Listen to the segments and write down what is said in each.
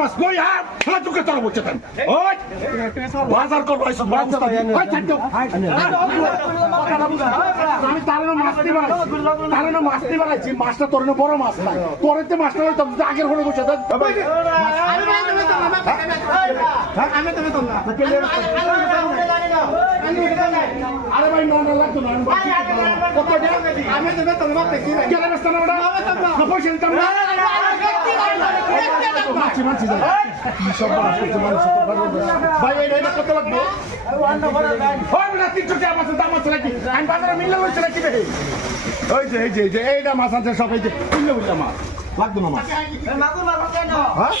মাছ কই আর খেলা তোকে তোর বলছে দেন ওই বাজার কর ভাই সব বাজার ওই থাক দাও আমি তারনো মাছ দিবা লাইছি মাছটা তোর বড় মাছ নাই তোরতে মাছটা তো আগের হলে বসে দেন আমি তুমি তো না আরে ভাই না লাগতো না কত আমি তুমি তো না দেখি কেন ব্যস্ত না ওটা না পয়সা দিতাম না মাছি সব ভাই এটা কত লাগবে হয় না 300 টাকা মাছের দাম আছে নাকি আমি বাজারে মিললে হইছে নাকি রে ওই যে এইটা মাছ আছে সব এই যে কিনলে বুঝলা মাছ লাগবে না মাছ মাগুর মাছ কেন হ্যাঁ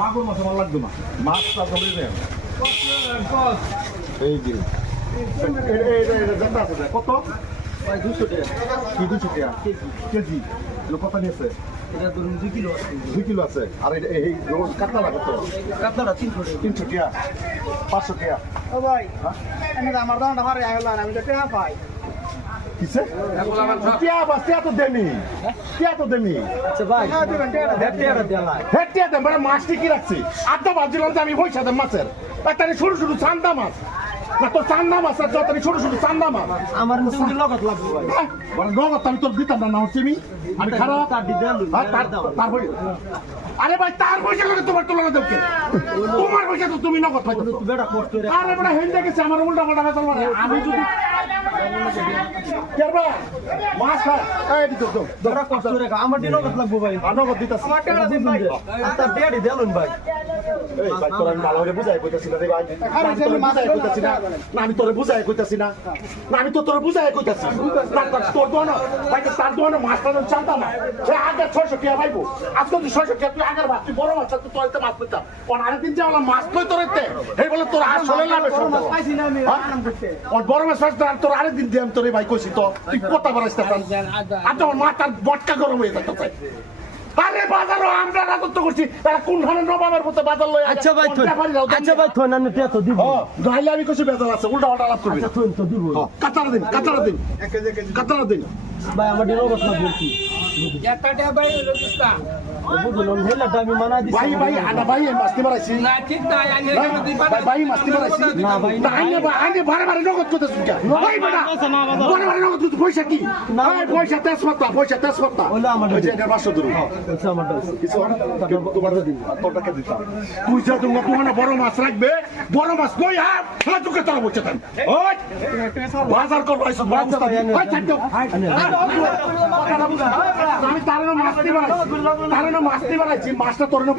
মাগুর মাছ আমার লাগবে না মাছটা ধরে দে এই যে এটা জানতে আছে কত ভাই 200 টাকা কি 200 টাকা কেজি কত নিয়েছে এটা ধরুন 2 কিলো আছে 2 কিলো আছে আর এই কাতলা কত কাতলাটা 300 টাকা 500 টাকা ও ভাই আমি আমার দামটা হারে আইলা আমি তো টাকা পাই কিসে টিয়া তো দেমি আচ্ছা ভাই হেটিয়া দে মানে মাছটি কি রাখছি আড্ডা বাজিলাম যে আমি পয়সা দেব মাছের তাহলে ছোট ছোট চান্দা মাছ না তো চান্দা মাছ আর যত ছোট ছোট চান্দা মাছ আমার কিন্তু লগত লাগবে ভাই মানে লগত আমি তোর দিতাম না হচ্ছে আমি খারাপ তার দিদাল তারপর আরে ভাই তার পয়সা করে তোমার তুলনা দেব কে তোমার পয়সা তো তুমি নগদ পাইতো বেটা কষ্ট রে আরে বেটা হেন দেখেছে আমার উল্টা পাল্টা বেতন মানে আমি যদি কেরবা মাছ খায় এই দিতো বেটা কষ্ট রে আমার দিন নগদ লাগবে ভাই নগদ দিতাছ আমার টাকা দিন ভাই আচ্ছা ডেডি দেলুন ভাই এই ভাই তোর আমি ভালো করে বুঝাই কইতাছি না রে ভাই আমি তোরে বুঝাই কইতাছি না আমি তো তোরে বুঝাই কইতাছি তোর দোন ভাই তার দোন মাছ পালন চান্তা না এ আগে 600 টাকা পাইবো আজকে তুই 600 টাকা তুই আগের ভাত তুই বড় মাছ তুই তোরতে মাছ পেতাম কোন আরেকদিন যে আমরা মাছ কই তোরতে এই বলে তোর আসলে লাভে সব মাছ পাইছি না আমি রান্না করতে আর বড় মাছ পাইছ তোর আরেকদিন দিম তোরে ভাই কইছি তো তুই কত বাড়াইছিস আর তোর মাথার বটকা গরম হয়ে যাচ্ছে আরে বাজারও আমরা রাজত্ব করছি তারা কোন ধরনের নবাবের মতো বাজার লয় আচ্ছা ভাই থন আমি তো দিব নাইলে আমি কিছু বেজাল আছে উল্টা উল্টা লাভ করবি থন তো দিব কাঁচারা দিন ভাই আমার দিন অবস্থা বলছি একটা টাকা ভাই লজিস্তা বুঝলাম হেলাটা আমি মানা দিছি ভাই আনা ভাই মাস্তি মারাইছি না ঠিক না ভাই মাস্তি মারাইছি না ভাই আগে বারে নগদ করতেছ কি ভাই বেটা বারে নগদ করতে পয়সা কি না পয়সা তেজপাতা ওলা আমার ওই যে এটা 500 ধরু আচ্ছা আমারটা কিছু তোমার দিন তোর টাকা দিতাম তুই যা তুমি কোনে বড় মাছ রাখবে বড় মাছ কই আর খেলা তোকে তোর বলছে দেন ওই বাজার কর ভাই সব বাজার ওই থাক দাও আমি তারনো মাছ দিবা লাইছি মাছটা তোর বড়